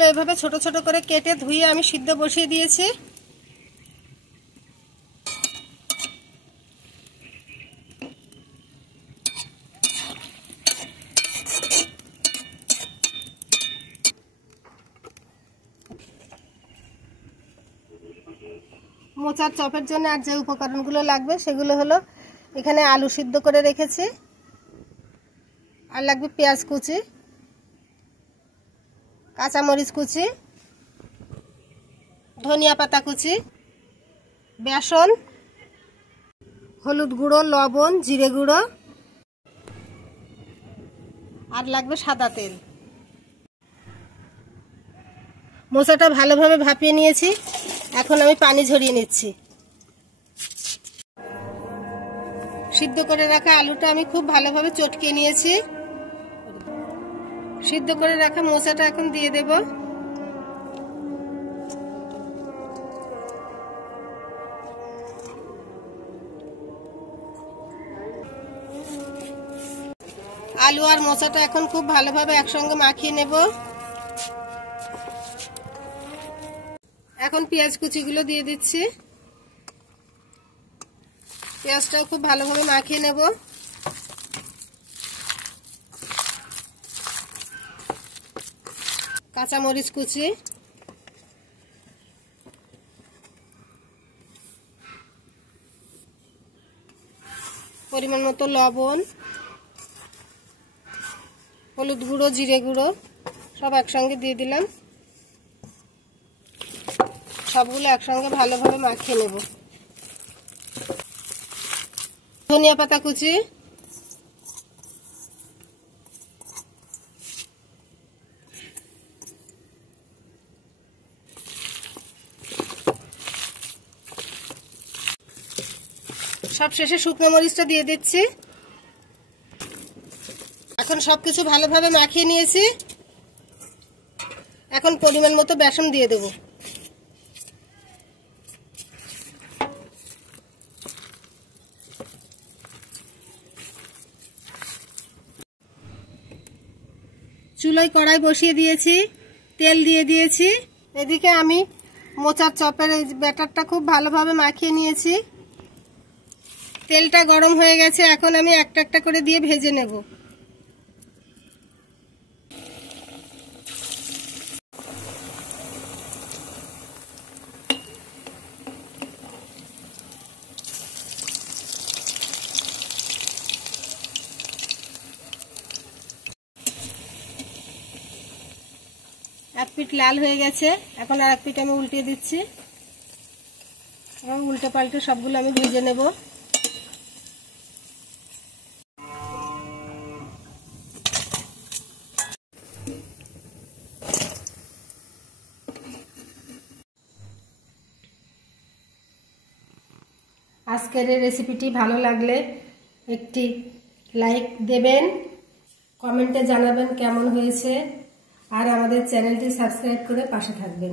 আলুগুলো এভাবে ছোট ছোট করে কেটে ধুয়ে আমি সিদ্ধ বসিয়ে দিয়েছি। মোচার চপের জন্য আর যে উপকরণগুলো লাগবে সেগুলো হলো, এখানে আলু সিদ্ধ করে রেখেছি, আর লাগবে পেঁয়াজ কুচি, কাঁচামরিচ কুচি, ধনিয়া পাতা কুচি, বেসন, হলুদ গুঁড়ো, লবণ, জিরে গুঁড়ো, আর লাগবে সাদা তেল। মোচাটা ভালোভাবে ভাপিয়ে নিয়েছি, এখন আমি পানি ঝরিয়ে নিচ্ছি। সিদ্ধ করে রাখা আলুটা আমি খুব ভালোভাবে চটকে নিয়েছি। সিদ্ধ করে রাখা মোচাটা এখন দিয়ে দেব। আলু আর মোচাটা এখন খুব ভালোভাবে একসঙ্গে মাখিয়ে নেব। এখন পেঁয়াজ কুচিগুলো দিয়ে দিচ্ছি। পেঁয়াজটাও খুব ভালোভাবে মাখিয়ে নেব। কাঁচামরিচ কুচি, পরিমাণ মতো লবণ, হলুদ গুঁড়ো, জিরে গুঁড়ো সব একসঙ্গে দিয়ে দিলাম। সবগুলো একসঙ্গে ভালোভাবে মাখিয়ে নেব। ধনিয়া পাতা কুচি, সব শেষে শুকনো মরিচটা দিয়ে দিচ্ছি। এখন সবকিছু ভালোভাবে মাখিয়ে নিয়েছি। এখন পরিমাণ মতো বেসন দিয়ে দেব। চুলায় কড়াই বসিয়ে দিয়েছি, তেল দিয়ে দিয়েছি। এদিকে আমি মোচার চপের এই ব্যাটারটা খুব ভালোভাবে মাখিয়ে নিয়েছি। তেলটা গরম হয়ে গেছে, এখন আমি একটা একটা করে দিয়ে ভেজে নেব। এক পিঠ লাল হয়ে গেছে, এখন আর এক পিঠ আমি উল্টে দিচ্ছি এবং উল্টে পাল্টে সবগুলো আমি ভেজে নেব। আজকের এই রেসিপিটি ভালো লাগলে একটি লাইক দেবেন, কমেন্টে জানাবেন কেমন হয়েছে, আর আমাদের চ্যানেলটি সাবস্ক্রাইব করে পাশে থাকবেন।